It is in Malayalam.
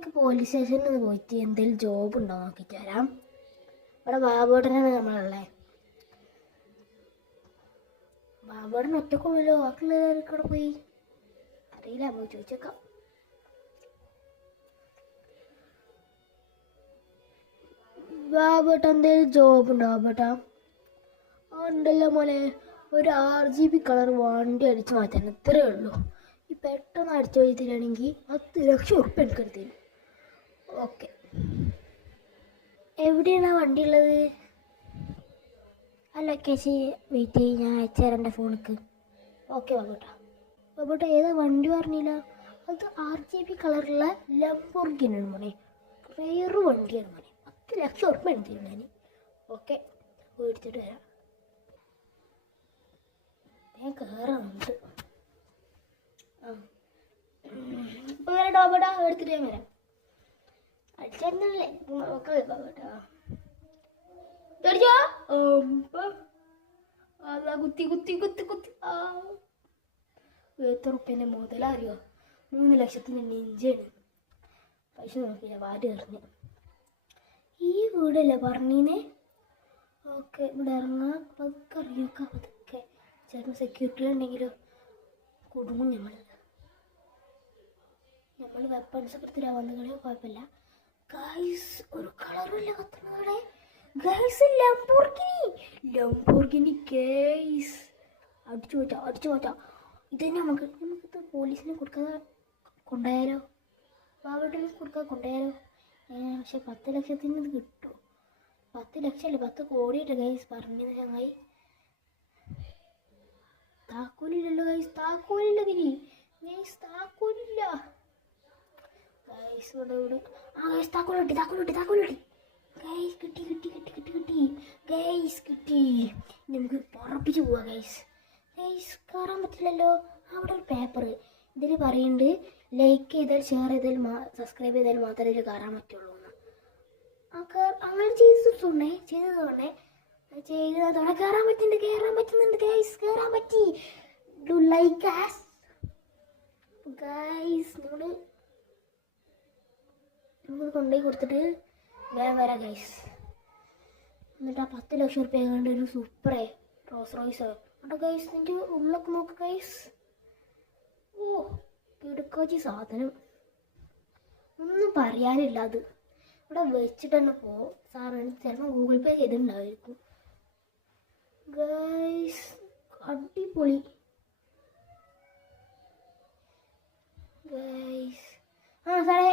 നമുക്ക് പോലീസ് സ്റ്റേഷനിൽ നിന്ന് പോയിട്ട് എന്തെങ്കിലും ജോബ് ഉണ്ടോ നോക്കിയിട്ട് വരാം. ഇവിടെ ബാബുവേട്ടനാണ് നമ്മളുള്ളത്. ബാബുവേട്ടൻ ഒറ്റക്കുള്ളല്ലോ, ബാക്കിയുള്ളവരൊക്കെ പോയി അറിയില്ല. പോയി ചോദിച്ചേക്കാം. ബാബുവേട്ട എന്തെങ്കിലും ജോബ് ഉണ്ടോ ബാബുവേട്ടാ? ഉണ്ടല്ലോ മോനെ, ഒരു RGB കളർ വണ്ടി അടിച്ച് മാറ്റാൻ ഇത്രയേ ഉള്ളൂ. ഈ പെട്ടെന്ന് അടിച്ചു പോയിട്ടില്ലാണെങ്കിൽ 10 ലക്ഷം ഉറുപ്പ്യ എനിക്ക് തരും. ഓക്കെ, എവിടെയാണ് ആ വണ്ടി ഉള്ളത്? ആ ലൊക്കേഷൻ വെയിറ്റ് ചെയ്ത് ഞാൻ അയച്ചു തരാം എൻ്റെ ഫോണിക്ക്. ഓക്കെ ബാബുട്ടാ. ബാബുട്ടാ ഏതാ വണ്ടി പറഞ്ഞില്ല? അത് RGB കളറുള്ള ലംബോർഗിനിയാണ് മോനെ. റെയർ വണ്ടിയാണ് മോനെ. 10 ലക്ഷം ഉറുപ്പ്യ എനിക്ക് തരും ഞാൻ. ഓക്കെ, മേടിച്ചിട്ട് വരാം. ഞാൻ കയറുന്നുണ്ട്. ഇപ്പോൾ വരാം ബാബുട്ടാ, എടുത്തിട്ട് ഞാൻ വരാം. അടിച്ചല്ലേ നോക്കാം ബാബുട്ടാ. കുത്തി കുത്തി കുത്തി കുത്തി. എത്ര ഉറുപ്പ്യൻ്റെ മുതലറിയോ? 3 ലക്ഷത്തിൻ്റെ നെഞ്ചാണ്. പൈസ നോക്കില്ല, വാരി എറിഞ്ഞ്. ഈ വീടല്ലേ പറഞ്ഞീനെ? ഓക്കെ, ഇവിടെ ഇറങ്ങാം. പതുക്കെ അറിയൂക്കാം, പതുക്കെ. ചേട്ടൻ സെക്യൂരിറ്റി ഉണ്ടെങ്കിലോ കുടുങ്ങും. നമ്മൾ വെപ്പൺസ് ഒക്കെ എടുത്തിട്ട് വന്നുകളോ കുഴപ്പമില്ല. ഗൈസ്, ഒരു കളറില്ല കത്തുന്നവിടെ. Guys, Lamborghini guys. അടിച്ചു മാറ്റാം. ഇതന്നെ നമുക്കിത് പോലീസിനെ കൊടുക്കാതെ കൊണ്ടുപോയാലോ? ബാബുട്ടനെ കൊടുക്കാതെ കൊണ്ടുപോയാലോ? പക്ഷെ 10 ലക്ഷത്തിന് ഇത് കിട്ടുമോ? 10 ലക്ഷമല്ലേ, 10 കോടിയിട്ട് ഗൈസ് പറഞ്ഞത് ചങ്ങായി. താക്കോലില്ലല്ലോ ഗൈസ്, താക്കോലില്ല ഗൈസ്, താക്കോലില്ല ഗൈസ്. ഇവിടെ ഗൈസ് താക്കോലിട്ടി ഗൈസ്. കിട്ടി ഗൈസ്, കിട്ടി. നമുക്ക് ഉറപ്പിച്ച് പോവാം ഗൈസ്. കയറാൻ പറ്റില്ലല്ലോ. അവിടെ ഒരു പേപ്പർ ഇതിൽ പറയുന്നുണ്ട്, ലൈക്ക് ചെയ്താൽ, ഷെയർ ചെയ്താൽ, സബ്സ്ക്രൈബ് ചെയ്താൽ മാത്രമേ ഇതിൽ കയറാൻ പറ്റുള്ളൂ എന്ന്. അങ്ങനെ ചെയ്തതോടെ കയറാൻ പറ്റുന്നുണ്ട് ഗൈസ്. കയറാൻ പറ്റി. Do like as guys. നമ്മൾ കൊണ്ടുപോയി കൊടുത്തിട്ട് വേറെ വരാം ഗൈസ്. എന്നിട്ട് ആ 10 ലക്ഷം ഉറുപ്പ്യ കണ്ട് ഒരു സൂപ്പറേ റോസ് റോയ്സോ അവിടെ ഗൈസ്. നിൻ്റെ ഉള്ളൊക്കെ നോക്ക് ഗൈസ്. ഓ, കിടക്കാച്ചി സാധനം, ഒന്നും പറയാനില്ല. അത് ഇവിടെ വെച്ചിട്ട് തന്നെ പോകും. സാറിന് ചിലപ്പോൾ ഗൂഗിൾ പേ ചെയ്തിട്ടുണ്ടായിരിക്കും ഗൈസ്. അടിപൊളി ഗൈസ്. സാറേ